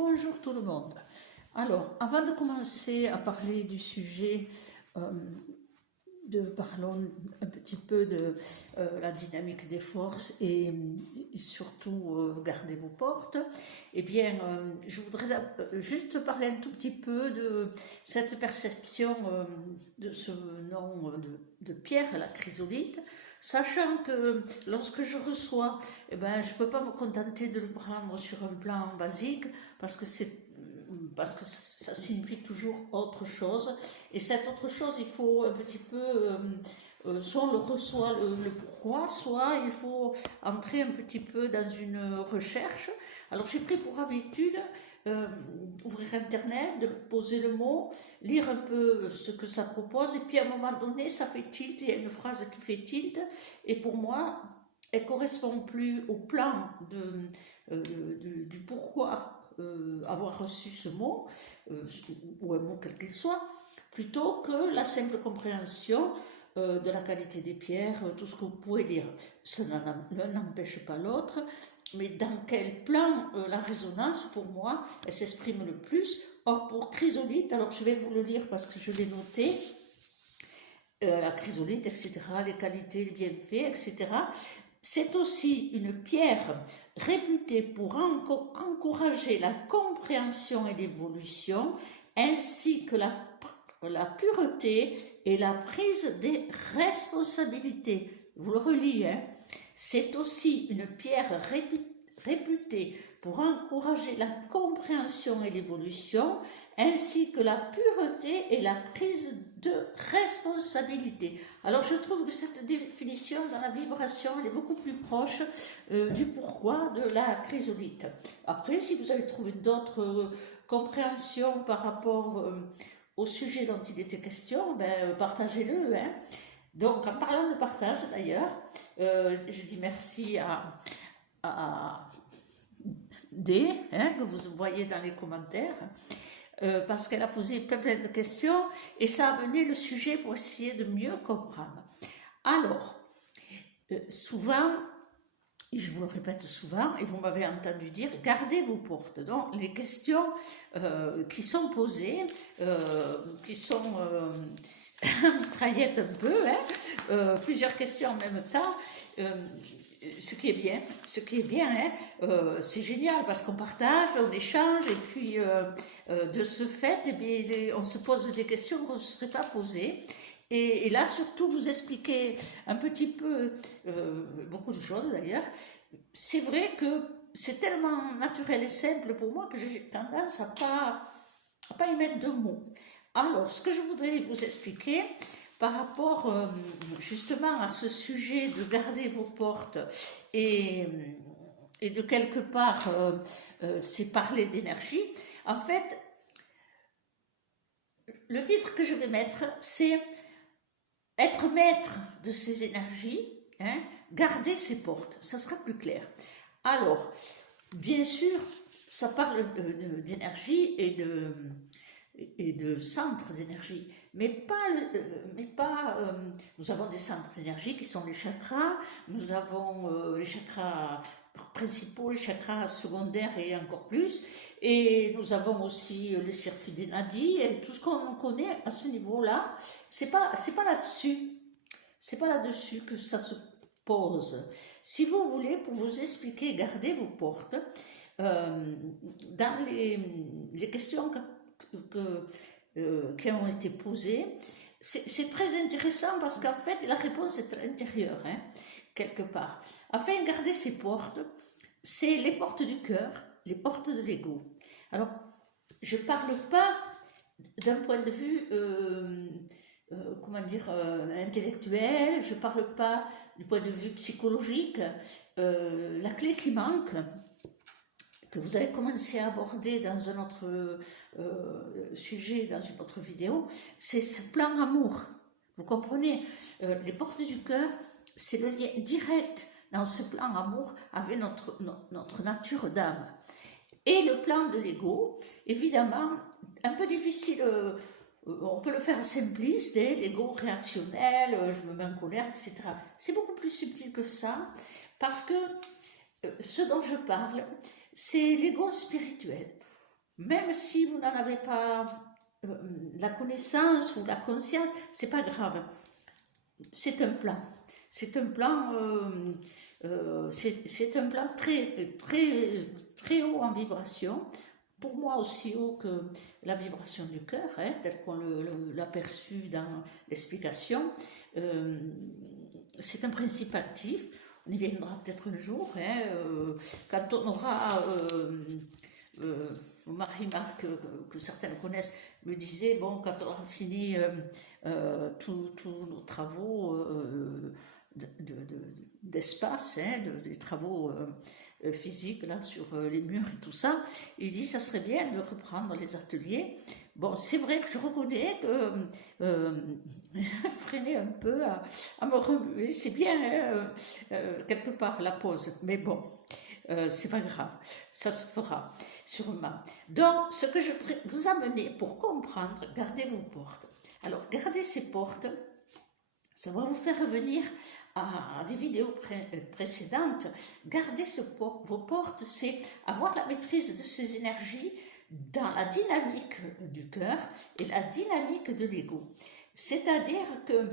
Bonjour tout le monde. Alors, avant de commencer à parler du sujet, parlons un petit peu de la dynamique des forces et surtout garder vos portes. Eh bien, je voudrais juste parler un tout petit peu de cette perception de ce nom de pierre, la chrysolite. Sachant que lorsque je reçois, je ne peux pas me contenter de le prendre sur un plan basique parce que ça signifie toujours autre chose. Et cette autre chose, il faut un petit peu, soit on le reçoit le pourquoi, soit il faut entrer un petit peu dans une recherche. Alors j'ai pris pour habitude ouvrir Internet, de poser le mot, lire un peu ce que ça propose, et puis à un moment donné, ça fait tilt, il y a une phrase qui fait tilt, et pour moi, elle correspond plus au plan du pourquoi avoir reçu ce mot, ou un mot quel qu'il soit, plutôt que la simple compréhension de la qualité des pierres, tout ce que vous pouvez dire. L'un n'empêche pas l'autre, mais dans quel plan la résonance, pour moi, elle s'exprime le plus. Or, pour chrysolite, alors je vais vous le lire parce que je l'ai noté, la chrysolite, etc., les qualités, les bienfaits, etc., c'est aussi une pierre réputée pour encourager la compréhension et l'évolution, ainsi que la pureté et la prise des responsabilités. Vous le relis, hein? C'est aussi une pierre réputée pour encourager la compréhension et l'évolution, ainsi que la pureté et la prise de responsabilité. Alors je trouve que cette définition dans la vibration, elle est beaucoup plus proche du pourquoi de la chrysolite. Après, si vous avez trouvé d'autres compréhensions par rapport au sujet dont il était question, partagez-le, hein. Donc, en parlant de partage, d'ailleurs, je dis merci à D, hein, que vous voyez dans les commentaires, parce qu'elle a posé plein de questions et ça a amené le sujet pour essayer de mieux comprendre. Alors, souvent, et je vous le répète souvent, et vous m'avez entendu dire, gardez vos portes. Donc, les questions qui sont posées, qui sont mitraillettes un peu, hein, plusieurs questions en même temps, ce qui est bien, hein, c'est génial parce qu'on partage, on échange et puis de ce fait, on se pose des questions qu'on ne se serait pas posées. Et là, surtout, vous expliquez un petit peu, beaucoup de choses d'ailleurs. C'est vrai que c'est tellement naturel et simple pour moi que j'ai tendance à pas y mettre de mots. Alors, ce que je voudrais vous expliquer par rapport justement à ce sujet de garder vos portes et de quelque part, c'est parler d'énergie. En fait, le titre que je vais mettre, c'est être maître de ses énergies, hein, garder ses portes, ça sera plus clair. Alors, bien sûr, ça parle d'énergie et de centres d'énergie, mais pas nous avons des centres d'énergie qui sont les chakras, nous avons les chakras principaux, les chakras secondaires et encore plus, et nous avons aussi les circuits des nadis et tout ce qu'on connaît à ce niveau-là. C'est pas là-dessus que ça se pose. Si vous voulez, pour vous expliquer, gardez vos portes, dans les questions qui ont été posées, c'est très intéressant parce qu'en fait, la réponse est à l'intérieur, hein, quelque part. Afin de garder ces portes, c'est les portes du cœur, les portes de l'ego. Alors, je ne parle pas d'un point de vue intellectuel, je ne parle pas du point de vue psychologique. La clé qui manque, que vous avez commencé à aborder dans un autre sujet, dans une autre vidéo, c'est ce plan amour. Vous comprenez, les portes du cœur, c'est le lien direct dans ce plan amour avec notre nature d'âme. Et le plan de l'ego, évidemment, un peu difficile, on peut le faire simpliste, hein, l'ego réactionnel, je me mets en colère, etc. C'est beaucoup plus subtil que ça, parce que ce dont je parle, c'est l'ego spirituel. même si vous n'en avez pas la connaissance ou la conscience, c'est pas grave. C'est un plan. C'est un plan, c'est un plan très haut en vibration. Pour moi aussi haut que la vibration du cœur, hein, tel qu'on l'a perçu dans l'explication. C'est un principe actif. On y viendra peut-être un jour, hein, quand on aura Marie-Marc, que certaines connaissent, me disait, bon, quand on aura fini tous nos travaux d'espace, hein, des travaux physiques là, sur les murs et tout ça, il dit, ça serait bien de reprendre les ateliers. Bon, c'est vrai que je reconnais que freiner un peu, à me remuer, c'est bien, hein, quelque part, la pause, mais bon. C'est pas grave, ça se fera sûrement. Donc, ce que je voudrais vous amener pour comprendre, gardez vos portes. Alors, gardez ces portes, ça va vous faire revenir à des vidéos précédentes. Gardez vos portes, c'est avoir la maîtrise de ces énergies dans la dynamique du cœur et la dynamique de l'ego. C'est-à-dire que,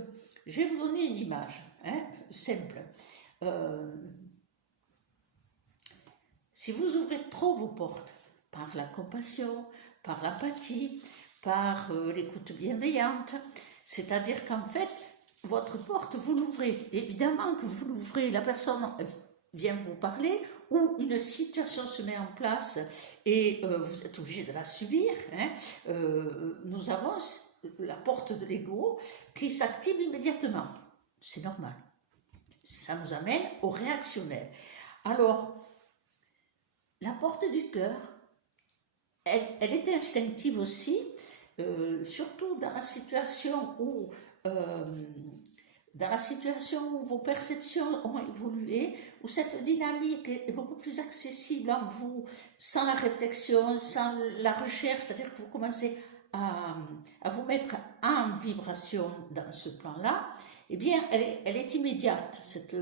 je vais vous donner une image, hein, simple. Si vous ouvrez trop vos portes, par la compassion, par l'empathie, par l'écoute bienveillante, c'est-à-dire qu'en fait, votre porte, vous l'ouvrez. Évidemment que vous l'ouvrez, la personne vient vous parler, ou une situation se met en place et vous êtes obligé de la subir. Hein. Nous avons la porte de l'ego qui s'active immédiatement. C'est normal. Ça nous amène au réactionnel. Alors, la porte du cœur, elle est instinctive aussi, surtout dans la situation où vos perceptions ont évolué, où cette dynamique est beaucoup plus accessible en vous, sans la réflexion, sans la recherche, c'est-à-dire que vous commencez à vous mettre en vibration dans ce plan-là, eh bien, elle est immédiate, cette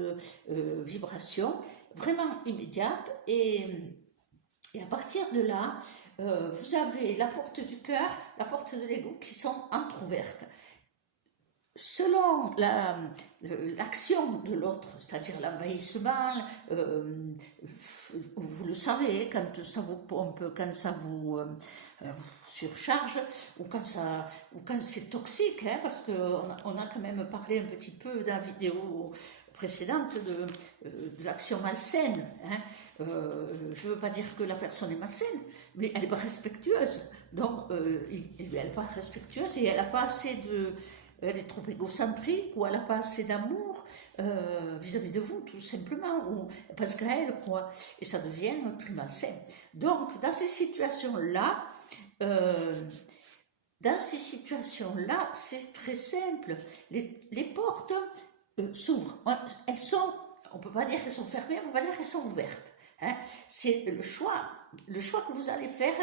vibration, vraiment immédiate, et à partir de là, vous avez la porte du cœur, la porte de l'ego qui sont entrouvertes. Selon l'action de l'autre, c'est-à-dire l'envahissement, vous le savez, quand ça vous pompe, quand ça vous surcharge, ou quand c'est toxique, hein, parce qu'on a quand même parlé un petit peu dans la vidéo précédente de l'action malsaine. Hein. Je ne veux pas dire que la personne est malsaine, mais elle n'est pas respectueuse. Donc, elle n'est pas respectueuse et elle n'a pas assez elle est trop égocentrique, ou elle n'a pas assez d'amour vis-à-vis de vous, tout simplement, ou parce qu'elle, quoi. Et ça devient très malsain. Donc, dans ces situations-là, c'est très simple. Les portes s'ouvrent. Elles sont, on ne peut pas dire qu'elles sont fermées, on ne peut pas dire qu'elles sont ouvertes. Hein. C'est le choix que vous allez faire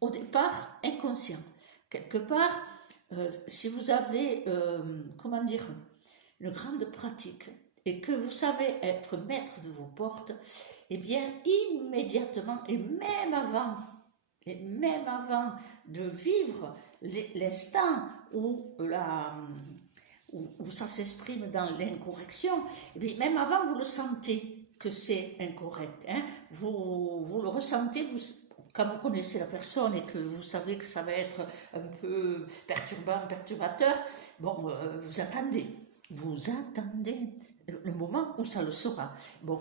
au départ inconscient. Quelque part, si vous avez, une grande pratique et que vous savez être maître de vos portes, eh bien, immédiatement, et même avant de vivre l'instant où ça s'exprime dans l'incorrection, eh bien, même avant, vous le sentez que c'est incorrect. Hein. Vous le ressentez, quand vous connaissez la personne et que vous savez que ça va être un peu perturbateur, bon, vous attendez le moment où ça le sera. Bon,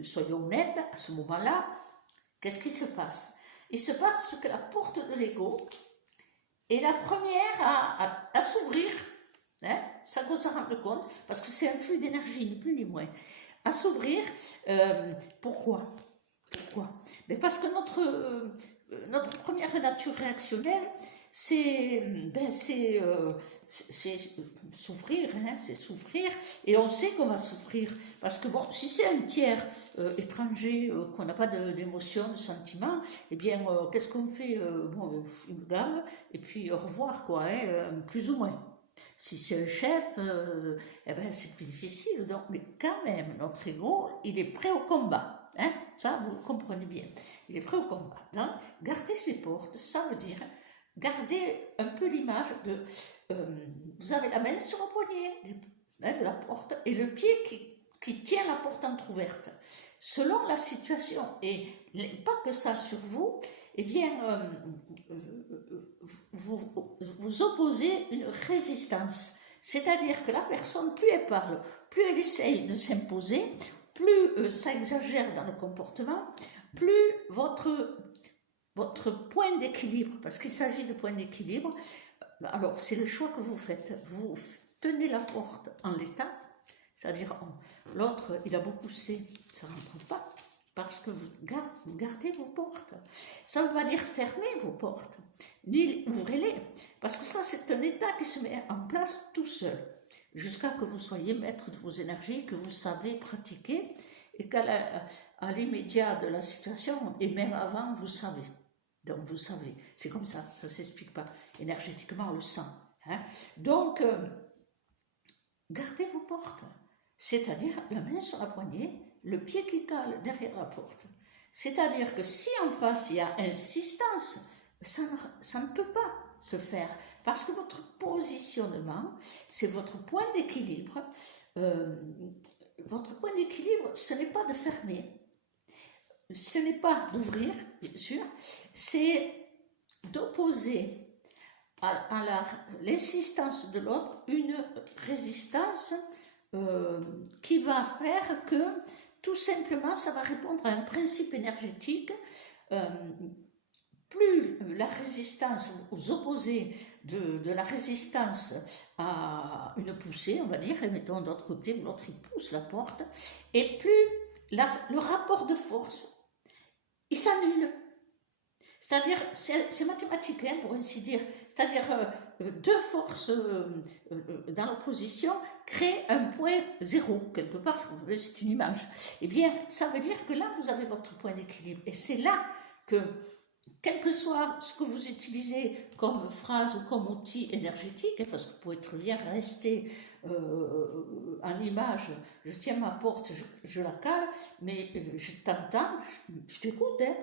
soyons honnêtes, à ce moment-là, qu'est-ce qui se passe? Il se passe que la porte de l'ego est la première à s'ouvrir, hein, sans qu'on s'en rende compte, parce que c'est un flux d'énergie, ni plus ni moins, à s'ouvrir. Pourquoi? Mais parce que notre première nature réactionnelle, c'est souffrir, hein, c'est souffrir, et on sait qu'on va souffrir, parce que bon, si c'est un tiers étranger, qu'on n'a pas d'émotion, de sentiment, eh bien, qu'est-ce qu'on fait? Bon, une gamme, et puis au revoir, quoi, hein, plus ou moins. Si c'est un chef, eh ben, c'est plus difficile, donc, mais quand même, notre ego, il est prêt au combat. Hein, Ça, vous le comprenez bien. Il est prêt au combat. Donc, garder ses portes, ça veut dire garder un peu l'image de... vous avez la main sur le poignet de la porte et le pied qui tient la porte entrouverte. Selon la situation, et pas que ça sur vous, eh bien, vous opposez une résistance. C'est-à-dire que la personne, plus elle parle, plus elle essaye de s'imposer, plus ça exagère dans le comportement, plus votre point d'équilibre, parce qu'il s'agit de point d'équilibre, alors c'est le choix que vous faites. Vous tenez la porte en l'état, c'est-à-dire l'autre, il a beau pousser, ça ne rentre pas, parce que vous gardez vos portes. Ça ne veut pas dire fermer vos portes, ni ouvrez-les, parce que ça, c'est un état qui se met en place tout seul, jusqu'à que vous soyez maître de vos énergies, que vous savez pratiquer, et qu'à l'immédiat de la situation, et même avant, vous savez. Donc, vous savez, c'est comme ça ne s'explique pas. Énergétiquement, on le sent. Hein. Donc, gardez vos portes, c'est-à-dire la main sur la poignée, le pied qui cale derrière la porte. C'est-à-dire que si en face il y a insistance, ça ne peut pas se faire, parce que votre positionnement, c'est votre point d'équilibre. Votre point d'équilibre, ce n'est pas de fermer, ce n'est pas d'ouvrir, bien sûr, c'est d'opposer à l'insistance de l'autre une résistance qui va faire que tout simplement ça va répondre à un principe énergétique. Plus la résistance, vous opposez de la résistance à une poussée, on va dire, et mettons de l'autre côté, l'autre il pousse la porte, et plus le rapport de force il s'annule. C'est-à-dire, c'est mathématique, hein, pour ainsi dire. C'est-à-dire, deux forces dans l'opposition créent un point zéro, quelque part, c'est une image. Eh bien, ça veut dire que là, vous avez votre point d'équilibre. Et c'est là que, quel que soit ce que vous utilisez comme phrase ou comme outil énergétique, hein, parce que vous pouvez très bien rester en image, je tiens ma porte, je la cale, mais je t'entends, je t'écoute, hein.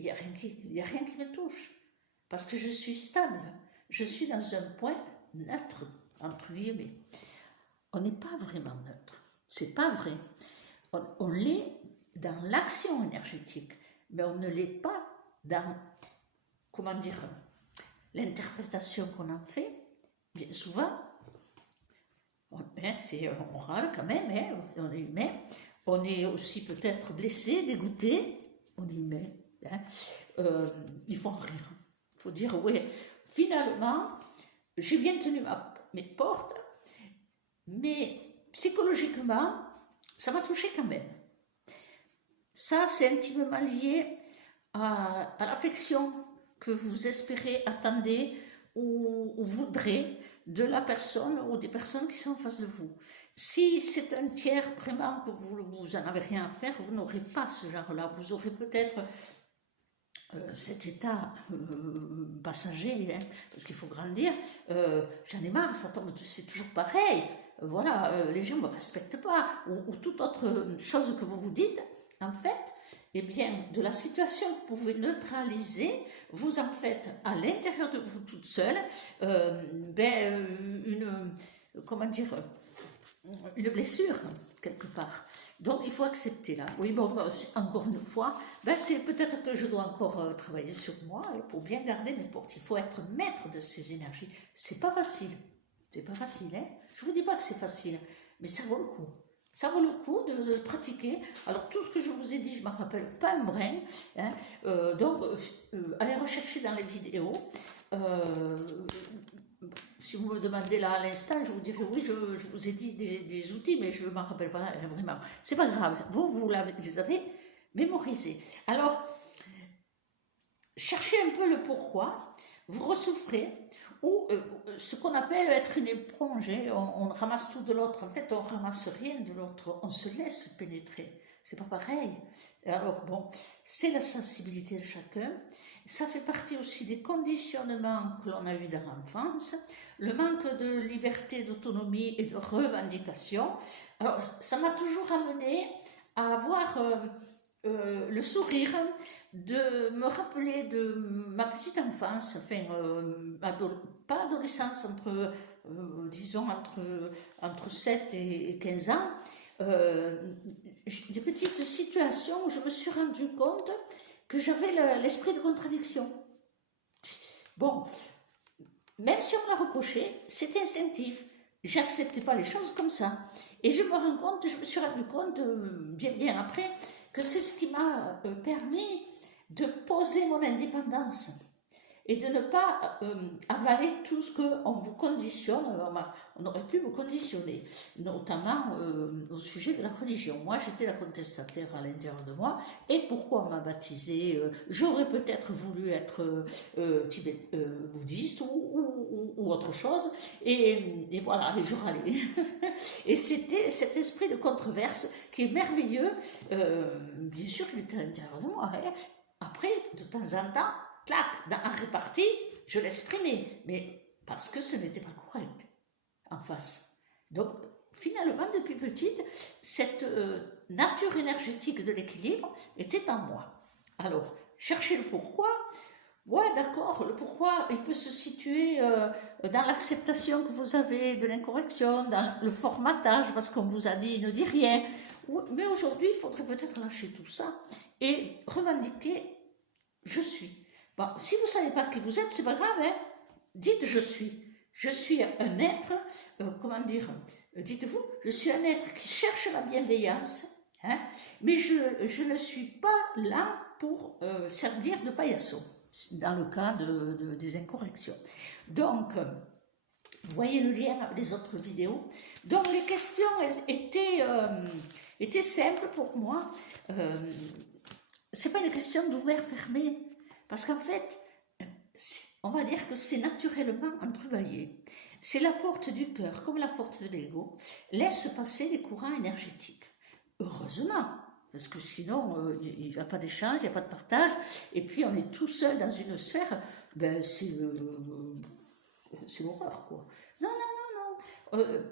Il n'y a rien qui me touche, parce que je suis stable, je suis dans un point neutre, entre guillemets. On n'est pas vraiment neutre, c'est pas vrai. On l'est dans l'action énergétique, mais on ne l'est pas dans, comment dire, l'interprétation qu'on en fait. Bien souvent, c'est oral quand même, hein, on est humain, on est aussi peut-être blessé, dégoûté, on est humain. Hein. Il faut en rire, il faut dire oui, finalement j'ai bien tenu mes portes, mais psychologiquement ça m'a touché quand même. Ça c'est intimement lié à l'affection que vous espérez, attendez ou voudrez de la personne ou des personnes qui sont en face de vous. Si c'est un tiers vraiment que vous n'en avez rien à faire, vous n'aurez pas ce genre-là. Vous aurez peut-être cet état passager, hein, parce qu'il faut grandir, j'en ai marre, ça tombe, c'est toujours pareil, voilà, les gens ne me respectent pas, ou toute autre chose que vous vous dites, en fait, eh bien, de la situation que vous pouvez neutraliser, vous en faites à l'intérieur de vous toute seule, comment dire, une blessure, quelque part. Donc, il faut accepter là. Oui, bon, encore une fois, c'est peut-être que je dois encore travailler sur moi pour bien garder mes portes. Il faut être maître de ces énergies. C'est pas facile. C'est pas facile, hein. Je vous dis pas que c'est facile, mais ça vaut le coup. Ça vaut le coup de pratiquer. Alors, tout ce que je vous ai dit, je ne m'en rappelle pas un brin. Hein. Donc, allez rechercher dans les vidéos. Si vous me demandez là à l'instant, je vous dirai oui, je vous ai dit des outils, mais je ne m'en rappelle pas vraiment. C'est pas grave, vous les avez mémorisés. Alors, cherchez un peu le pourquoi, vous ressouffrez, ou ce qu'on appelle être une éponge, hein, on ramasse tout de l'autre, en fait on ramasse rien de l'autre, on se laisse pénétrer, c'est pas pareil. Alors bon, c'est la sensibilité de chacun, ça fait partie aussi des conditionnements que l'on a eu dans l'enfance, le manque de liberté, d'autonomie et de revendication. Alors ça m'a toujours amené à avoir le sourire, de me rappeler de ma petite enfance, enfin, pas adolescence, disons, entre 7 et 15 ans, euh, des petites situations où je me suis rendu compte que j'avais l'esprit de contradiction. Bon, même si on m'a reproché, c'était instinctif. J'acceptais pas les choses comme ça. Et je me suis rendu compte, bien après, que c'est ce qui m'a permis de poser mon indépendance et de ne pas avaler tout ce qu'on vous conditionne. On aurait pu vous conditionner, notamment au sujet de la religion. Moi, j'étais la contestataire à l'intérieur de moi. Et pourquoi on m'a baptisée? J'aurais peut-être voulu être bouddhiste ou autre chose. Et voilà, et je râlais. Et c'était cet esprit de controverse qui est merveilleux. Bien sûr qu'il était à l'intérieur de moi. Hein. Après, de temps en temps, clac, dans un réparti, je l'exprimais, mais parce que ce n'était pas correct en face. Donc, finalement, depuis petite, cette nature énergétique de l'équilibre était en moi. Alors, chercher le pourquoi, ouais, d'accord, le pourquoi, il peut se situer dans l'acceptation que vous avez de l'incorrection, dans le formatage, parce qu'on vous a dit ne dis rien. Mais aujourd'hui, il faudrait peut-être lâcher tout ça et revendiquer je suis. Bon, si vous ne savez pas qui vous êtes, c'est pas grave, hein. Dites je suis. Je suis un être, comment dire, dites-vous, je suis un être qui cherche la bienveillance, hein, mais je ne suis pas là pour servir de paillasson, dans le cas des incorrections. Donc, vous voyez le lien avec les autres vidéos. Donc, les questions étaient simples pour moi. C'est pas une question d'ouvert-fermé, parce qu'en fait, on va dire que c'est naturellement entrebâillé. C'est la porte du cœur, comme la porte de l'ego, laisse passer les courants énergétiques. Heureusement, parce que sinon, il n'y a pas d'échange, il n'y a pas de partage, et puis on est tout seul dans une sphère, ben c'est l'horreur, quoi. Non, non, non, non.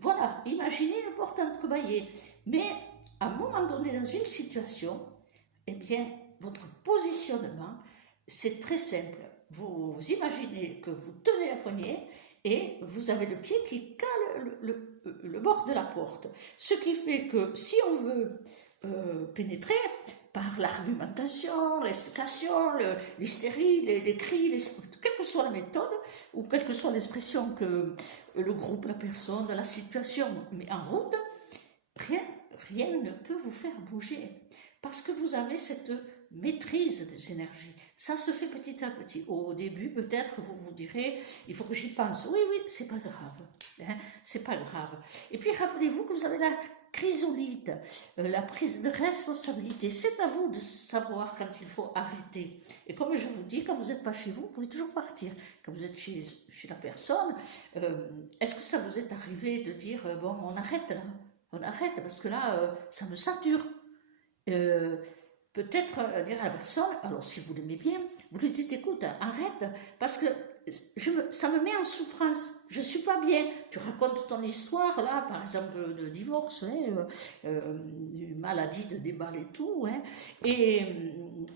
Voilà, imaginez une porte entrebâillée. Mais à un moment donné, dans une situation, eh bien, votre positionnement, c'est très simple. Vous imaginez que vous tenez la poignée et vous avez le pied qui cale le bord de la porte. Ce qui fait que si on veut pénétrer par l'argumentation, l'explication, l'hystérie, les cris, quelle que soit la méthode ou quelle que soit l'expression que le groupe, la personne, la situation met en route, rien ne peut vous faire bouger parce que vous avez cette maîtrise des énergies. Ça se fait petit à petit. Au début, peut-être, vous vous direz, il faut que j'y pense. Oui, oui, c'est pas grave. Hein, c'est pas grave. Et puis, rappelez-vous que vous avez la chrysolite, la prise de responsabilité. C'est à vous de savoir quand il faut arrêter. Et comme je vous dis, quand vous n'êtes pas chez vous, vous pouvez toujours partir. Quand vous êtes chez la personne, est-ce que ça vous est arrivé de dire, bon, on arrête là? On arrête parce que là, ça me sature. Peut-être dire à la personne, alors si vous l'aimez bien, vous lui dites écoute, arrête, parce que ça me met en souffrance, je suis pas bien. Tu racontes ton histoire là, par exemple de divorce, hein, maladie de déballe et tout, hein,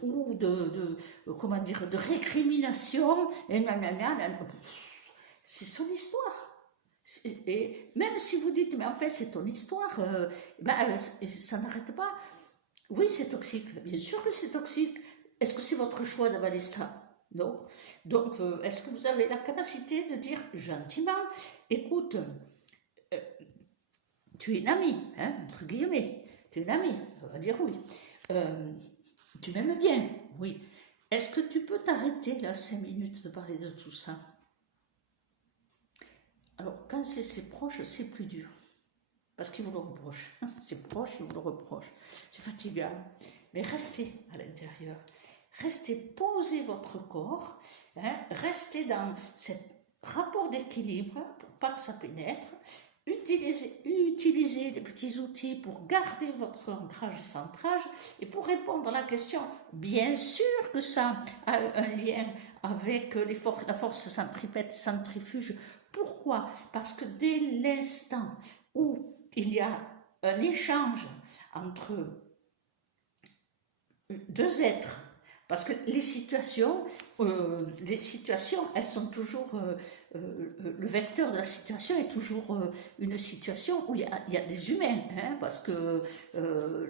ou comment dire, de récrimination, et c'est son histoire. Et même si vous dites mais en fait c'est ton histoire, ça n'arrête pas. Oui, c'est toxique. Bien sûr que c'est toxique. Est-ce que c'est votre choix d'avaler ça? Non. Donc, est-ce que vous avez la capacité de dire gentiment, écoute, tu es une amie, hein, entre guillemets, tu es une amie, on va dire oui. Tu m'aimes bien, oui. Est-ce que tu peux t'arrêter là 5 minutes de parler de tout ça? Alors, quand c'est ses proches, c'est plus dur. Parce qu'ils vous le reprochent. C'est proche, ils vous le reprochent. C'est fatigant. Mais restez à l'intérieur. Restez, posez votre corps. Hein, restez dans ce rapport d'équilibre pour pas que ça pénètre. Utilisez les petits outils pour garder votre ancrage et centrage. Et pour répondre à la question, bien sûr que ça a un lien avec la force centripète, centrifuge. Pourquoi? Parce que dès l'instant où il y a un échange entre deux êtres. Parce que les situations, elles sont toujours, le vecteur de la situation est toujours une situation où il y a des humains, hein, parce que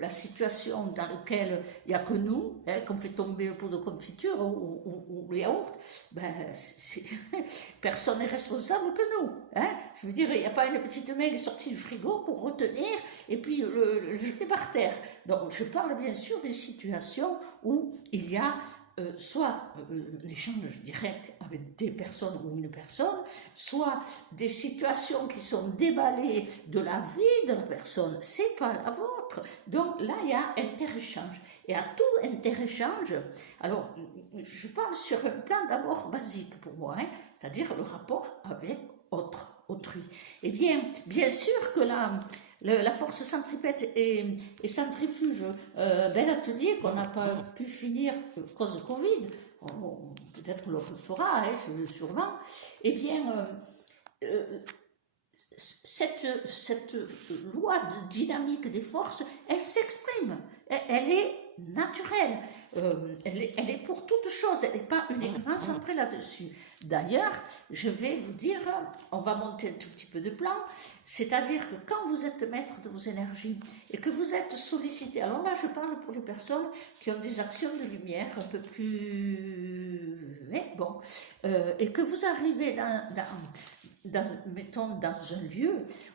la situation dans laquelle il n'y a que nous, hein, qu'on fait tomber le pot de confiture ou le yaourt, ben, personne n'est responsable que nous. Hein. Je veux dire, il n'y a pas une petite main qui est sortie du frigo pour retenir et puis le jeter par terre. Donc, je parle bien sûr des situations où il y a soit l'échange direct avec des personnes ou une personne, soit des situations qui sont déballées de la vie de la personne, c'est pas la vôtre. Donc là, il y a interéchange. Et à tout interéchange, alors je parle sur un plan d'abord basique pour moi, hein, c'est-à-dire le rapport avec autrui. Eh bien sûr que la force centripète et centrifuge, bel atelier qu'on n'a pas pu finir à cause de Covid, peut-être on le refera, hein, sûrement, eh bien, cette loi de dynamique des forces, elle s'exprime, elle est naturelle, elle est pour toute chose, elle n'est pas uniquement centrée là-dessus. D'ailleurs, je vais vous dire, on va monter un tout petit peu de plan, c'est-à-dire que quand vous êtes maître de vos énergies et que vous êtes sollicité, alors là je parle pour les personnes qui ont des actions de lumière un peu plus... Mais bon, et que vous arrivez mettons dans un lieu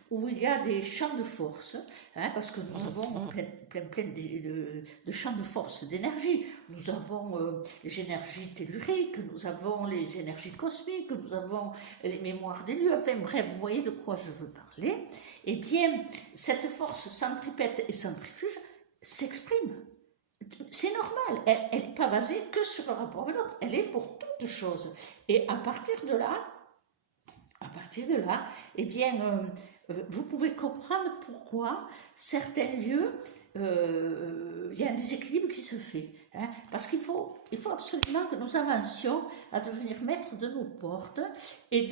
où il y a des champs de force, hein, parce que nous avons plein de champs de force, d'énergie. Nous avons les énergies telluriques, nous avons les énergies cosmiques, nous avons les mémoires des lieux, enfin bref, vous voyez de quoi je veux parler. Eh bien, cette force centripète et centrifuge s'exprime. C'est normal, elle n'est pas basée que sur le rapport avec l'autre, elle est pour toutes choses. Et à partir de là, eh bien, vous pouvez comprendre pourquoi certains lieux, il y a un déséquilibre qui se fait. Hein, parce qu'il faut absolument que nous avancions à devenir maîtres de nos portes et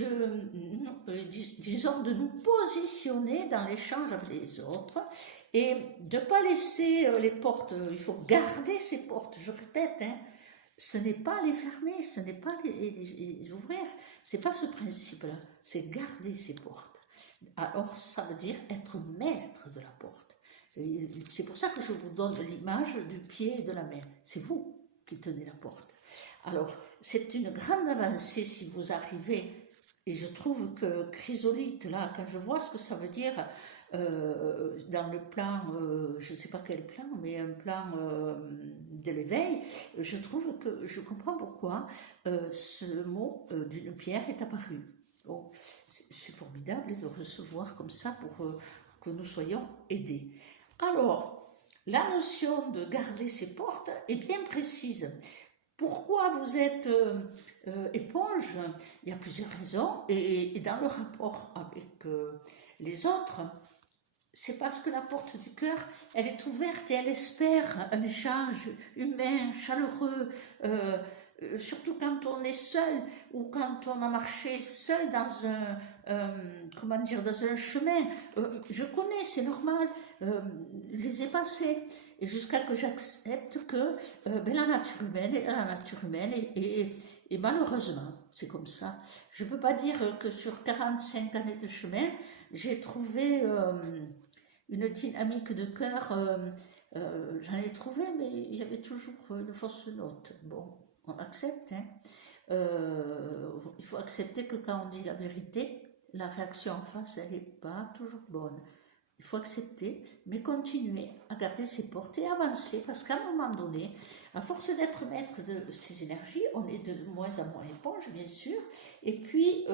disons, de nous positionner dans l'échange avec les autres et de ne pas laisser les portes, il faut garder ces portes, je répète, hein, ce n'est pas les fermer, ce n'est pas les ouvrir, c'est pas ce principe-là, c'est garder ces portes. Alors ça veut dire être maître de la porte. C'est pour ça que je vous donne l'image du pied et de la main. C'est vous qui tenez la porte. Alors c'est une grande avancée si vous arrivez, et je trouve que chrysolite, là, quand je vois ce que ça veut dire dans le plan, je ne sais pas quel plan, mais un plan de l'éveil, je trouve que je comprends pourquoi ce mot d'une pierre est apparu. Bon, c'est formidable de recevoir comme ça pour que nous soyons aidés. Alors, la notion de garder ses portes est bien précise. Pourquoi vous êtes éponge? Il y a plusieurs raisons, et dans le rapport avec les autres, c'est parce que la porte du cœur, elle est ouverte et elle espère un échange humain, chaleureux, surtout quand on est seul ou quand on a marché seul dans dans un chemin. Je connais, c'est normal, je les ai passés. Et jusqu'à que j'accepte que la nature humaine est la nature humaine et malheureusement, c'est comme ça. Je ne peux pas dire que sur 45 années de chemin, j'ai trouvé une dynamique de cœur, j'en ai trouvé, mais il y avait toujours une fausse note. Bon, on accepte. Hein. Il faut accepter que quand on dit la vérité, la réaction en face, elle n'est pas toujours bonne. Il faut accepter, mais continuer à garder ses portes et avancer, parce qu'à un moment donné, à force d'être maître de ces énergies, on est de moins en moins éponge, bien sûr, et puis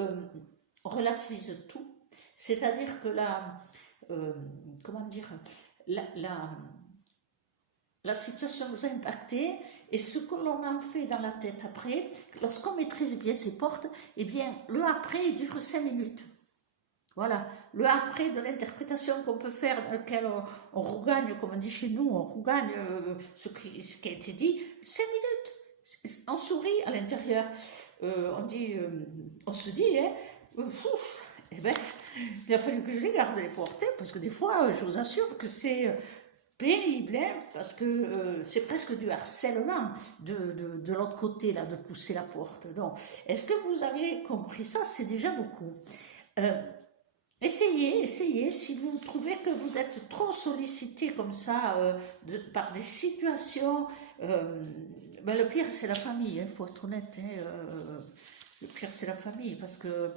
on relativise tout. C'est-à-dire que la situation nous a impacté et ce que l'on en fait dans la tête après, lorsqu'on maîtrise bien ses portes, eh bien, le après dure 5 minutes. Voilà, le après de l'interprétation qu'on peut faire, dans lequel on regagne, comme on dit chez nous, on regagne ce qui a été dit, 5 minutes. On sourit à l'intérieur. On se dit, hein, eh ben, il a fallu que je les garde les portes, parce que des fois, je vous assure que c'est pénible, hein, parce que c'est presque du harcèlement de l'autre côté, là, de pousser la porte. Donc, est-ce que vous avez compris ça? C'est déjà beaucoup. Euh, essayez, si vous trouvez que vous êtes trop sollicité comme ça par des situations, ben, le pire c'est la famille, il faut être honnête, hein, le pire c'est la famille, parce que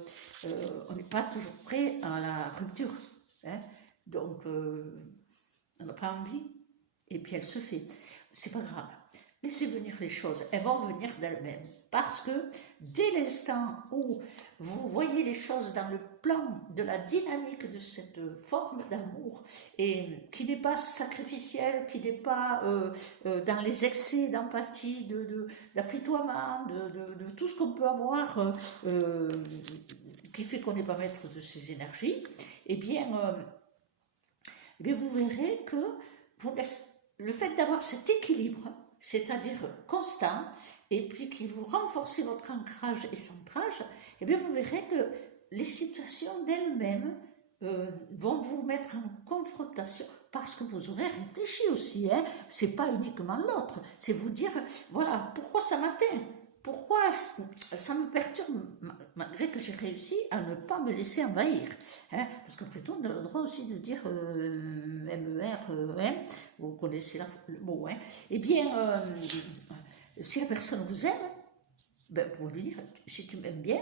on n'est pas toujours prêt à la rupture, hein, donc on n'a pas envie, et puis elle se fait. C'est pas grave. Laissez venir les choses, elles vont venir d'elles-mêmes. Parce que dès l'instant où vous voyez les choses dans le plan de la dynamique de cette forme d'amour, et qui n'est pas sacrificielle, qui n'est pas dans les excès d'empathie, d'apitoiement, de tout ce qu'on peut avoir qui fait qu'on n'est pas maître de ses énergies, eh bien vous verrez que le fait d'avoir cet équilibre, c'est-à-dire constant, et puis qui vous renforcez votre ancrage et centrage, eh bien vous verrez que les situations d'elles-mêmes vont vous mettre en confrontation parce que vous aurez réfléchi aussi, hein. C'est pas uniquement l'autre, c'est vous dire, voilà, pourquoi ça m'atteint? Pourquoi ça me perturbe, malgré que j'ai réussi à ne pas me laisser envahir, hein, parce qu'après tout, on a le droit aussi de dire MER, hein, vous connaissez le mot, hein. Eh bien, si la personne vous aime, ben, vous pouvez lui dire, si tu m'aimes bien,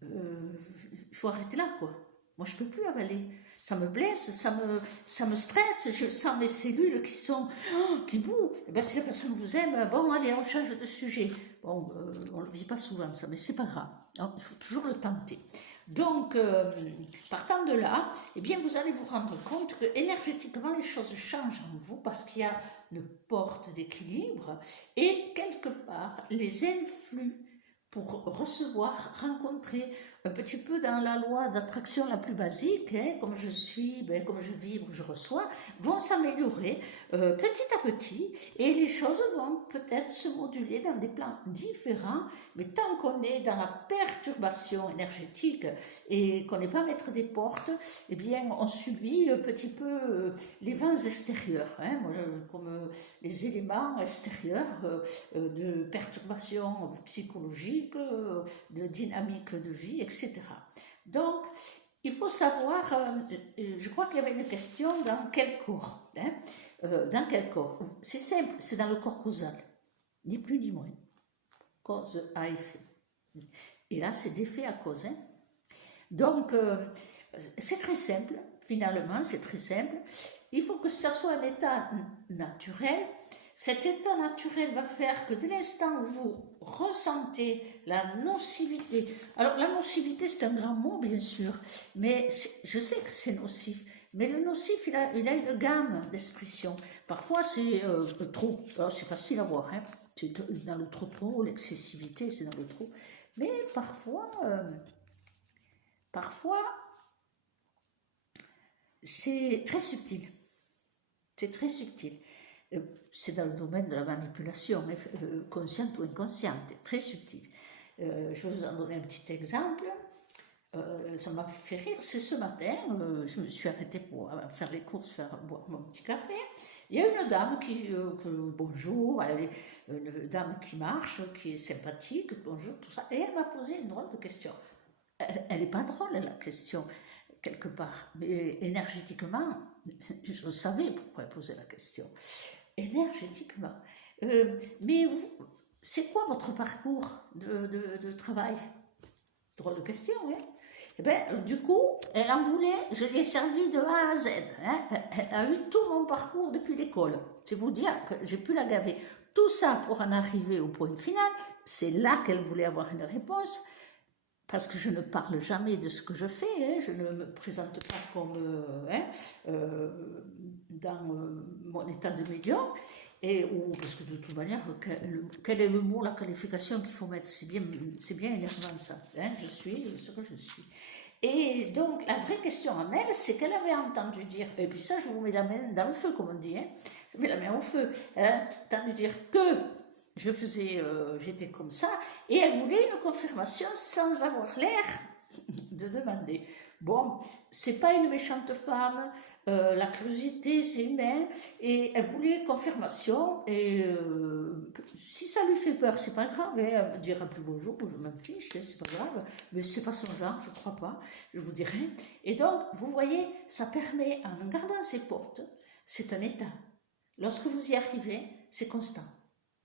il faut arrêter là, quoi. Moi, je ne peux plus avaler. Ça me blesse, ça me stresse, je sens mes cellules qui bouent. Et bien, si la personne vous aime, bon, allez, on change de sujet. Bon, on ne le vit pas souvent, ça, mais c'est pas grave. Hein, il faut toujours le tenter. Donc, partant de là, eh bien, vous allez vous rendre compte que énergétiquement, les choses changent en vous parce qu'il y a une porte d'équilibre et quelque part, les influx pour recevoir, rencontrer un petit peu dans la loi d'attraction la plus basique, hein, comme je suis, ben, comme je vibre, je reçois, vont s'améliorer petit à petit et les choses vont peut-être se moduler dans des plans différents, mais tant qu'on est dans la perturbation énergétique et qu'on n'est pas maître des portes, eh bien on subit un petit peu les vents extérieurs, hein, comme les éléments extérieurs de perturbation psychologique, de dynamique de vie, etc. Donc, il faut savoir, je crois qu'il y avait une question dans quel corps, hein, dans quel corps. C'est simple, c'est dans le corps causal, ni plus ni moins. Cause à effet. Et là, c'est d'effet à cause. Hein. Donc, c'est très simple, finalement, c'est très simple. Il faut que ça soit un état naturel. Cet état naturel va faire que dès l'instant où vous ressentez la nocivité, alors la nocivité c'est un grand mot bien sûr, mais je sais que c'est nocif, mais le nocif il a une gamme d'expressions. Parfois c'est trop, alors c'est facile à voir, hein. C'est dans le trop, l'excessivité c'est dans le trop, mais parfois c'est très subtil, c'est très subtil. C'est dans le domaine de la manipulation, consciente ou inconsciente, très subtil. Je vais vous en donner un petit exemple. Ça m'a fait rire, c'est ce matin, je me suis arrêtée pour faire les courses, boire mon petit café. Il y a une dame bonjour, elle est une dame qui marche, qui est sympathique, bonjour, tout ça, et elle m'a posé une drôle de question. Elle n'est pas drôle, la question, quelque part, mais énergétiquement, je savais pourquoi elle posait la question. Énergétiquement. Mais c'est quoi votre parcours de travail? Drôle de question, hein? Et bien, du coup, elle en voulait, je lui ai servi de A à Z. Hein? Elle a eu tout mon parcours depuis l'école. C'est vous dire que j'ai pu la gaver. Tout ça pour en arriver au point final, c'est là qu'elle voulait avoir une réponse. Parce que je ne parle jamais de ce que je fais, hein, je ne me présente pas comme dans mon état de médium, parce que de toute manière, quel est le mot, la qualification qu'il faut mettre? C'est bien énervant ça, hein, je suis ce que je suis. Et donc, la vraie question à elle, c'est qu'elle avait entendu dire, et puis ça, je vous mets la main dans le feu, comme on dit, hein, je mets la main au feu, elle a entendu dire que j'étais comme ça, et elle voulait une confirmation sans avoir l'air de demander. Bon, c'est pas une méchante femme, La curiosité, c'est humain, et elle voulait confirmation, et si ça lui fait peur, c'est pas grave, hein, elle me dira plus bonjour, je m'en fiche, hein, c'est pas grave, mais c'est pas son genre, je crois pas, je vous dirai. Et donc, vous voyez, ça permet, en gardant ses portes, c'est un état. Lorsque vous y arrivez, c'est constant.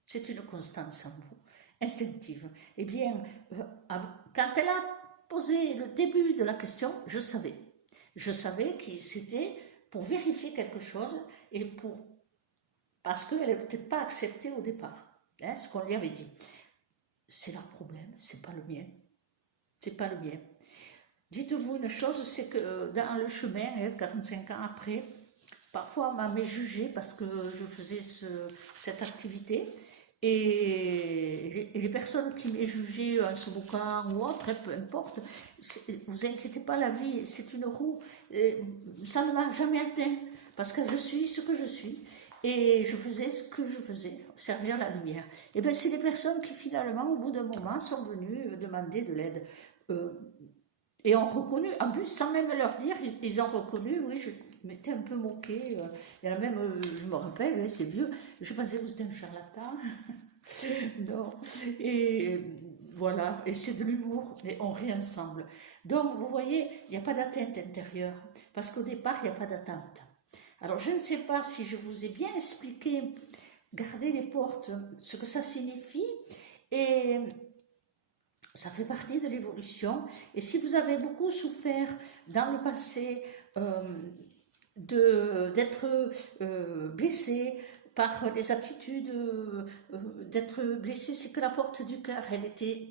C'est une constance en vous, instinctive. Eh bien, quand elle a posé le début de la question, je savais. Je savais que c'était pour vérifier quelque chose et parce qu'elle n'avait peut-être pas accepté au départ, hein, ce qu'on lui avait dit. C'est leur problème, c'est pas le mien. C'est pas le mien. Dites-vous une chose, c'est que dans le chemin, 45 ans après, parfois on m'a jugé parce que je faisais cette activité. Et les personnes qui m'ont jugé en se moquant ou autre, peu importe, vous inquiétez pas, la vie, c'est une roue. Ça ne m'a jamais atteint parce que je suis ce que je suis. Et je faisais ce que je faisais, servir la lumière. Et bien, c'est des personnes qui finalement, au bout d'un moment, sont venues demander de l'aide. Et ont reconnu, en plus, sans même leur dire, ils ont reconnu, oui, je m'étais un peu moquée. Il y en a même, je me rappelle, c'est vieux, je pensais que vous étiez un charlatan. Non. Et voilà, et c'est de l'humour, mais on rit ensemble. Donc, vous voyez, il n'y a pas d'atteinte intérieure, parce qu'au départ, il n'y a pas d'attente. Alors, je ne sais pas si je vous ai bien expliqué, garder les portes, ce que ça signifie, et ça fait partie de l'évolution. Et si vous avez beaucoup souffert dans le passé d'être blessé par des attitudes, d'être blessé, c'est que la porte du cœur, elle était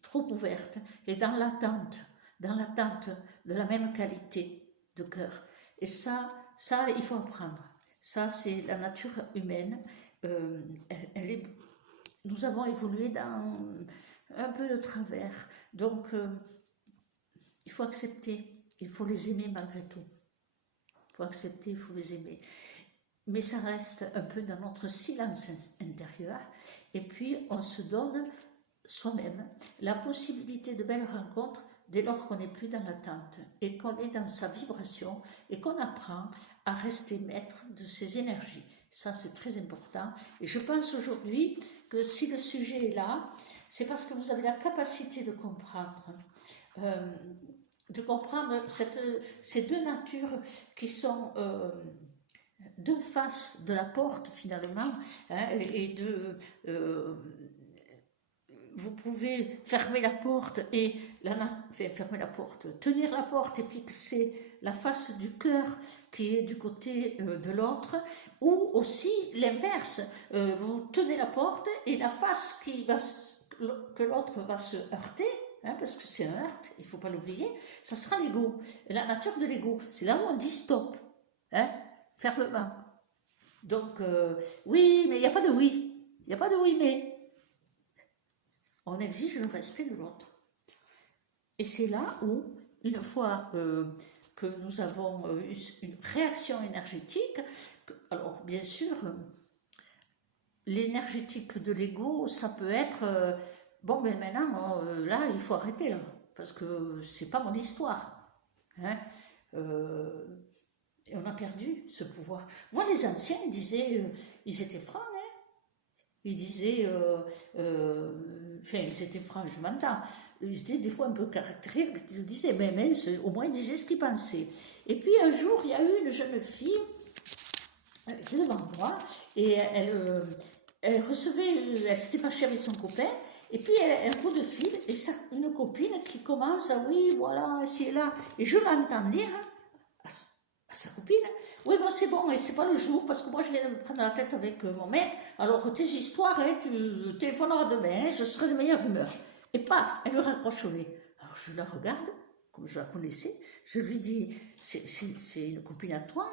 trop ouverte et dans l'attente de la même qualité de cœur. Et ça, il faut apprendre. Ça, c'est la nature humaine. Nous avons évolué dans un peu de travers. Donc, il faut accepter. Il faut les aimer malgré tout. Il faut accepter, il faut les aimer. Mais ça reste un peu dans notre silence intérieur. Et puis, on se donne soi-même la possibilité de belles rencontres dès lors qu'on n'est plus dans l'attente et qu'on est dans sa vibration et qu'on apprend à rester maître de ses énergies. Ça, c'est très important. Et je pense aujourd'hui que si le sujet est là, c'est parce que vous avez la capacité de comprendre ces deux natures qui sont deux faces de la porte finalement, hein, vous pouvez fermer la porte et fermer la porte, tenir la porte et puis que c'est la face du cœur qui est du côté de l'autre, ou aussi l'inverse, vous tenez la porte et la face que l'autre va se heurter, hein, parce que c'est un heurt, il ne faut pas l'oublier, ça sera l'ego, la nature de l'ego, c'est là où on dit stop, hein, fermement. Donc, oui, mais il n'y a pas de oui, il n'y a pas de oui, mais on exige le respect de l'autre. Et c'est là où, une fois que nous avons eu une réaction énergétique, alors bien sûr, l'énergétique de l'ego, ça peut être, bon, mais maintenant, là, il faut arrêter, là, parce que c'est pas mon histoire. Hein, et on a perdu ce pouvoir. Moi, les anciens, ils disaient, ils étaient francs, hein. Ils disaient, ils étaient francs, je m'entends. Ils étaient des fois un peu caractériques, ils disaient, mais au moins ils disaient ce qu'ils pensaient. Et puis un jour, il y a eu une jeune fille, elle était devant moi, et elle recevait, elle s'était fâchée avec son copain, et puis elle a un coup de fil, et une copine qui commence à, oui, voilà, ici et là, et je l'entends dire à sa copine, oui, bon, c'est bon, et c'est pas le jour, parce que moi, je viens de me prendre la tête avec mon mec, alors tes histoires, hein, tu téléphoneras demain, hein, je serai de meilleure humeur. Et paf, elle me raccroche au nez. Alors je la regarde, comme je la connaissais, je lui dis, c'est une copine à toi,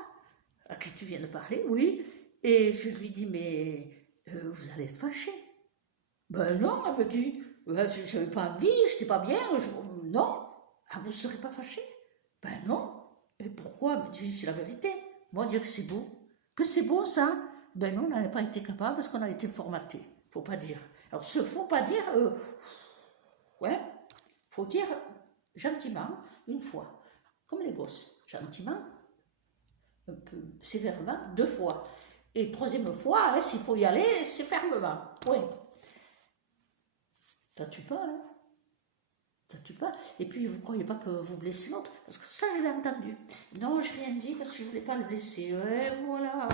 à qui tu viens de parler, oui, et je lui dis, mais vous allez être fâchée. Ben non, elle me dit, j'avais pas envie, j'étais pas bien, non, ah, vous ne serez pas fâchée? Ben non. Et pourquoi? Me dit, c'est la vérité. Moi, dire que c'est beau. Que c'est beau, ça? Ben non, on n'a pas été capable parce qu'on a été formaté. Faut pas dire. Alors, ce faut pas dire, ouais, faut dire gentiment, une fois. Comme les gosses. Gentiment, un peu sévèrement 2 fois. Et 3e fois, hein, s'il faut y aller, c'est fermement. Point. Ça tue pas, hein? Ça tue pas. Et puis, vous ne croyez pas que vous blessez l'autre? Parce que ça, je l'ai entendu. Non, je n'ai rien dit parce que je ne voulais pas le blesser. Ouais, voilà.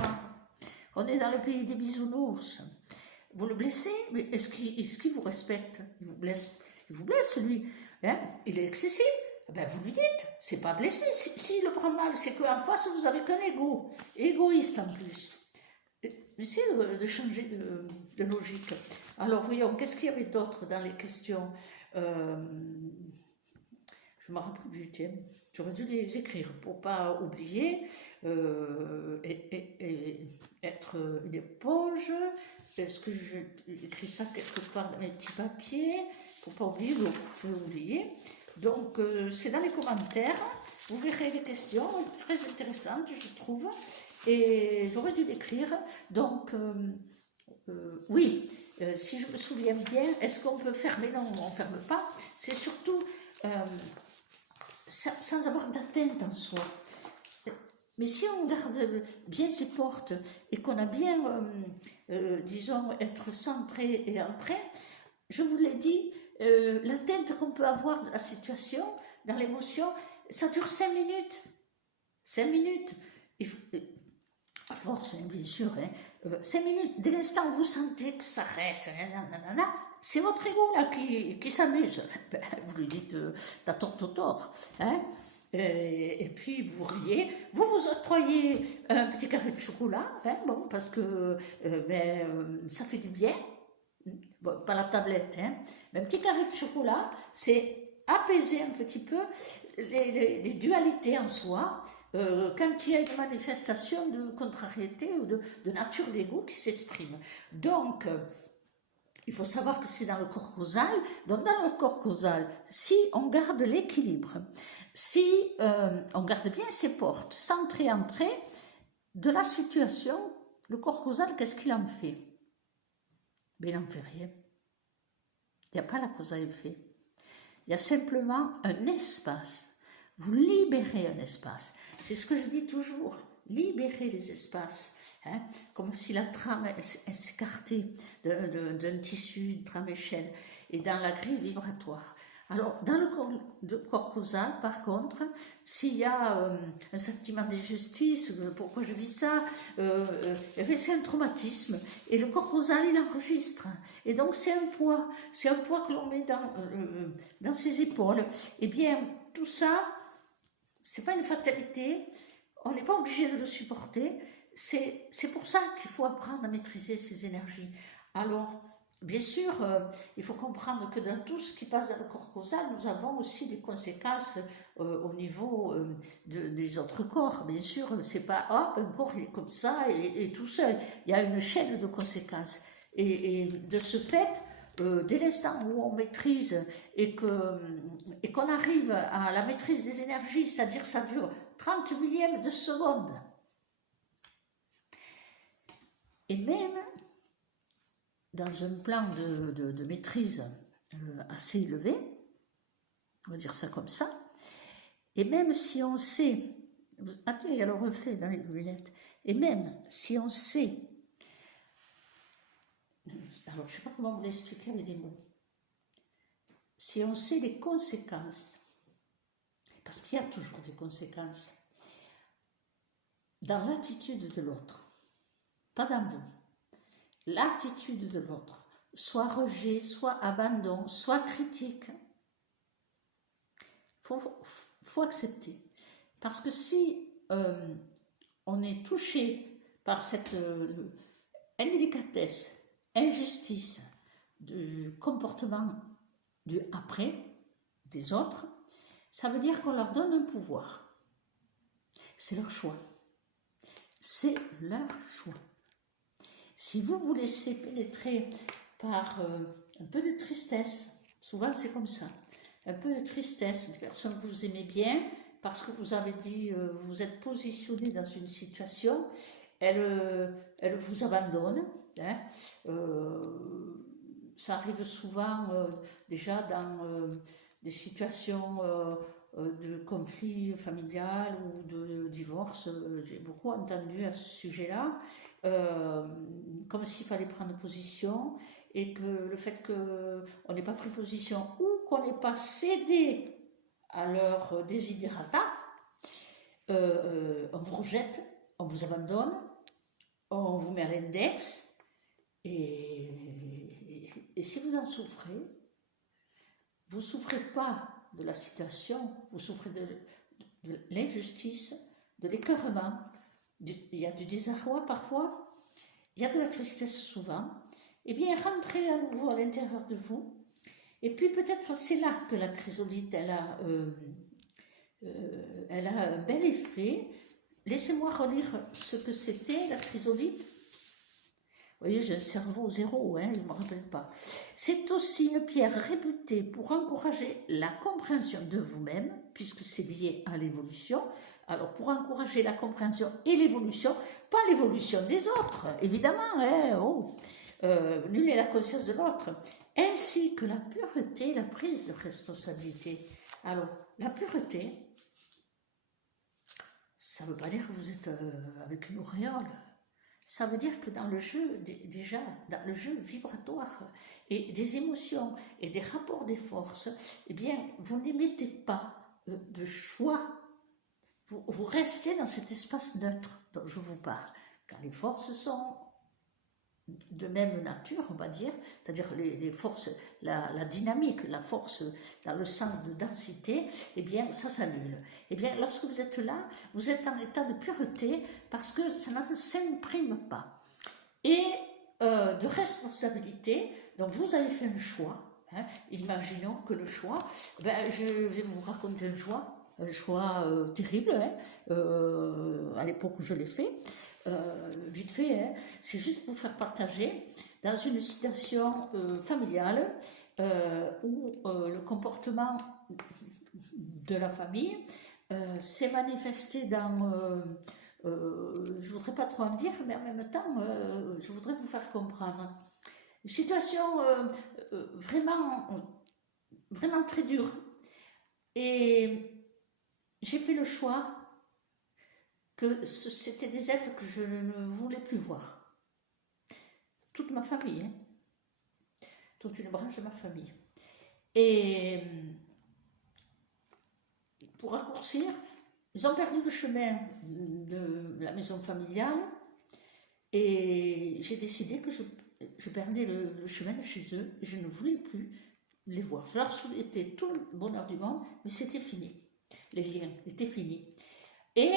On est dans le pays des bisounours. Vous le blessez, mais est-ce qu'il vous respecte? Il vous blesse. Il vous blesse, lui. Hein? Il est excessif. Ben, vous lui dites, c'est pas blessé. S'il le prend mal, c'est qu'en face, vous avez qu'un ego. Égoïste en plus. Essayez de changer de logique. Alors, voyons, qu'est-ce qu'il y avait d'autre dans les questions? Je me rappelle plus, tiens, j'aurais dû les écrire pour pas oublier. Et être une éponge. Est-ce que j'écris ça quelque part dans mes petits papiers pour pas oublier? Donc, je vais oublier. Donc, c'est dans les commentaires. Vous verrez les questions, très intéressantes, je trouve. Et j'aurais dû l'écrire. Donc, oui, si je me souviens bien, est-ce qu'on peut fermer? Non, on ne ferme pas. C'est surtout sans avoir d'atteinte en soi. Mais si on garde bien ses portes et qu'on a bien, disons, être centré et entré, je vous l'ai dit, l'atteinte qu'on peut avoir de la situation, dans l'émotion, ça dure 5 minutes. 5 minutes. À force, hein, bien sûr, hein, 5 minutes, dès l'instant où vous sentez que ça reste, c'est votre ego là qui s'amuse. Ben, vous lui dites, t'as tort au tort. Hein, et puis vous riez, vous octroyez un petit carré de chocolat, hein, bon, parce que ça fait du bien. Bon, pas la tablette, hein, mais un petit carré de chocolat, c'est apaiser un petit peu les dualités en soi, quand il y a une manifestation de contrariété ou de nature d'ego qui s'exprime. Donc, il faut savoir que c'est dans le corps causal. Donc, dans le corps causal, si on garde l'équilibre, si on garde bien ses portes, centrées, entrées, de la situation, le corps causal, qu'est-ce qu'il en fait? Mais il n'en fait rien. Il n'y a pas la cause à effet. Il y a simplement un espace. Vous libérez un espace. C'est ce que je dis toujours. Libérez les espaces. Hein, comme si la trame s'écartait d'un tissu, une trame échelle, et dans la grille vibratoire. Alors, dans le corps causal, par contre, s'il y a un sentiment d'injustice, pourquoi je vis ça, c'est un traumatisme. Et le corps causal, il enregistre. Et donc, c'est un poids que l'on met dans ses épaules. Eh bien, tout ça, c'est pas une fatalité. On n'est pas obligé de le supporter. C'est pour ça qu'il faut apprendre à maîtriser ses énergies. Alors, bien sûr, il faut comprendre que dans tout ce qui passe dans le corps causal, nous avons aussi des conséquences au niveau des autres corps. Bien sûr, c'est pas hop, un corps il est comme ça et tout seul. Il y a une chaîne de conséquences. Et de ce fait, dès l'instant où on maîtrise et qu'on arrive à la maîtrise des énergies, c'est-à-dire que ça dure 30 millièmes de seconde, et même dans un plan de maîtrise assez élevé, on va dire ça comme ça, et même si on sait, attendez, il y a le reflet dans les lunettes, et même si on sait, alors je ne sais pas comment vous l'expliquer avec des mots, si on sait les conséquences, parce qu'il y a toujours des conséquences, dans l'attitude de l'autre, pas dans vous, l'attitude de l'autre, soit rejet, soit abandon, soit critique, faut accepter. Parce que si on est touché par cette indélicatesse, injustice du comportement du après des autres, ça veut dire qu'on leur donne un pouvoir. C'est leur choix. C'est leur choix. Si vous vous laissez pénétrer par un peu de tristesse, souvent c'est comme ça, un peu de tristesse, des personnes que vous aimez bien, parce que vous avez dit, vous vous êtes positionné dans une situation, elles vous abandonnent. Hein, ça arrive souvent déjà dans des situations de conflit familial ou de divorce. J'ai beaucoup entendu à ce sujet-là, comme s'il fallait prendre position et que le fait qu'on n'ait pas pris position ou qu'on n'ait pas cédé à leur desiderata, on vous rejette, on vous abandonne, on vous met à l'index et si vous en souffrez, vous ne souffrez pas de la situation, vous souffrez de l'injustice, de l'écœurement, il y a du désarroi parfois, il y a de la tristesse souvent. Eh bien, rentrez à nouveau à l'intérieur de vous. Et puis peut-être c'est là que la chrysolite, elle a un bel effet. Laissez-moi relire ce que c'était la chrysolite. Vous voyez, j'ai un cerveau zéro, hein, je ne me rappelle pas. C'est aussi une pierre réputée pour encourager la compréhension de vous-même, puisque c'est lié à l'évolution. Alors, pour encourager la compréhension et l'évolution, pas l'évolution des autres, évidemment, hein, nul n'est la conscience de l'autre, ainsi que la pureté, la prise de responsabilité. Alors, la pureté, ça ne veut pas dire que vous êtes avec une auréole. Ça veut dire que dans le jeu, déjà, dans le jeu vibratoire et des émotions et des rapports des forces, eh bien, vous n'émettez pas de choix. Vous restez dans cet espace neutre dont je vous parle. Quand les forces sont de même nature, on va dire, c'est-à-dire les forces, la dynamique, la force dans le sens de densité, eh bien, ça s'annule. Eh bien, lorsque vous êtes là, vous êtes en état de pureté parce que ça ne s'imprime pas. Et de responsabilité, donc vous avez fait un choix, hein, imaginons que le choix, je vais vous raconter un choix terrible, hein, à l'époque où je l'ai fait, vite fait, hein, c'est juste pour faire partager dans une situation familiale où le comportement de la famille s'est manifesté dans, je ne voudrais pas trop en dire, mais en même temps, je voudrais vous faire comprendre. Une situation vraiment très dure. Et j'ai fait le choix que c'était des êtres que je ne voulais plus voir. Toute ma famille, hein, toute une branche de ma famille. Et pour raccourcir, ils ont perdu le chemin de la maison familiale et j'ai décidé que je perdais le chemin de chez eux et je ne voulais plus les voir. Je leur souhaitais tout le bonheur du monde, mais c'était fini. Les liens étaient finis. Et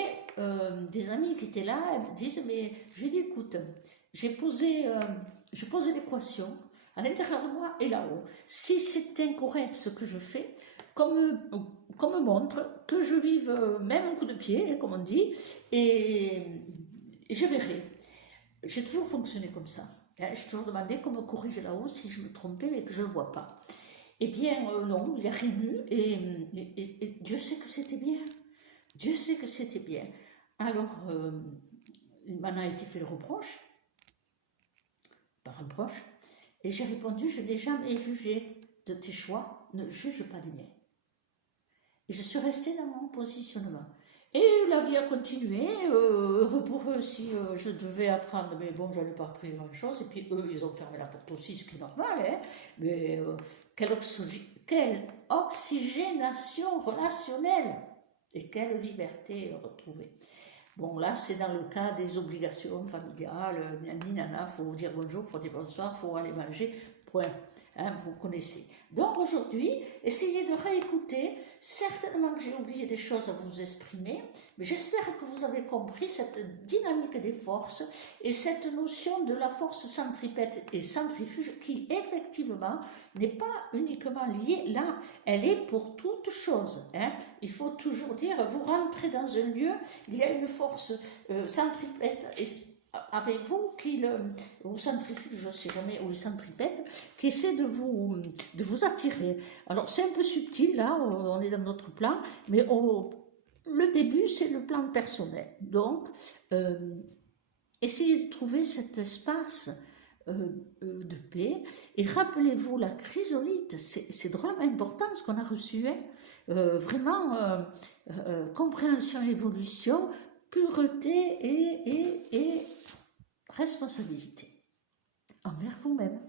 des amis qui étaient là me disent, mais je lui dis, écoute, j'ai posé l'équation à l'intérieur de moi et là-haut. Si c'est incorrect ce que je fais, comme montre que je vive même un coup de pied, comme on dit, et je verrai. J'ai toujours fonctionné comme ça. Hein, j'ai toujours demandé qu'on me corrige là-haut si je me trompais et que je ne le vois pas. Eh bien, non, il n'y a rien eu et Dieu sait que c'était bien. Dieu sait que c'était bien. Alors, il m'en a été fait le reproche, par un proche, et j'ai répondu, je n'ai jamais jugé de tes choix, ne juge pas les miens. Et je suis restée dans mon positionnement. Et la vie a continué, heureux pour eux si je devais apprendre, mais bon, je n'avais pas appris grand-chose, et puis eux, ils ont fermé la porte aussi, ce qui est normal, hein, mais quelle oxygénation relationnelle et quelle liberté retrouvée. Bon, là, c'est dans le cas des obligations familiales, nani, nana, faut dire bonjour, faut dire bonsoir, faut aller manger, point, hein, vous connaissez. Donc aujourd'hui, essayez de réécouter, certainement que j'ai oublié des choses à vous exprimer, mais j'espère que vous avez compris cette dynamique des forces et cette notion de la force centripète et centrifuge qui effectivement n'est pas uniquement liée là, elle est pour toute chose. Hein. Il faut toujours dire, vous rentrez dans un lieu, il y a une force centripète et avez-vous ou centrifuge, je ne sais jamais, ou centripète, qui essaie de vous attirer. Alors c'est un peu subtil, là, on est dans notre plan, mais le début, c'est le plan personnel. Donc, essayez de trouver cet espace de paix. Et rappelez-vous, la chrysolite, c'est drôlement important ce qu'on a reçu, hein. Vraiment, compréhension, évolution, pureté et responsabilité envers vous-même,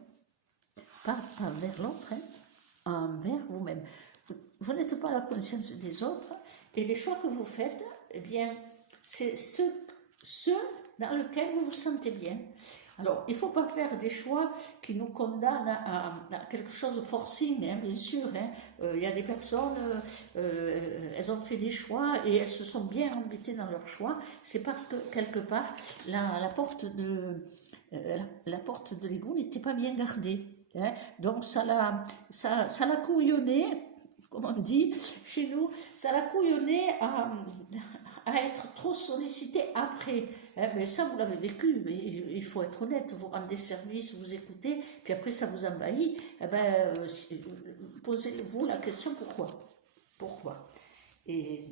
pas envers l'autre, hein, envers vous-même. Vous n'êtes pas à la conscience des autres, et les choix que vous faites, eh bien, c'est ceux dans lesquels vous vous sentez bien. Alors, il ne faut pas faire des choix qui nous condamnent à quelque chose de forcing, hein, bien sûr. Il y a des personnes, elles ont fait des choix et elles se sont bien embêtées dans leurs choix. C'est parce que, quelque part, la porte de l'égout n'était pas bien gardée. Hein. Donc, ça l'a couillonné, comme on dit chez nous, ça l'a couillonné à être trop sollicité après. Mais ça, vous l'avez vécu, mais il faut être honnête, vous rendez service, vous écoutez, puis après ça vous envahit. Posez-vous la question pourquoi. Pourquoi? Et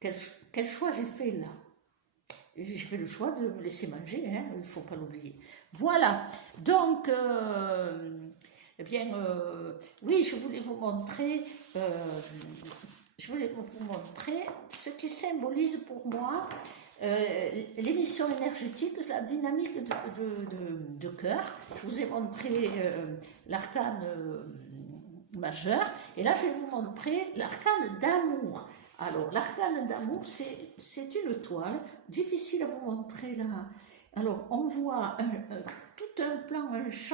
quel choix j'ai fait là? J'ai fait le choix de me laisser manger, hein, il ne faut pas l'oublier. Voilà, donc, eh bien, oui, je voulais vous montrer ce qui symbolise pour moi l'émission énergétique, la dynamique de cœur. Je vous ai montré l'arcane majeur, et là je vais vous montrer l'arcane d'amour. Alors, l'arcane d'amour, c'est une toile, difficile à vous montrer là. Alors, on voit tout un plan, un champ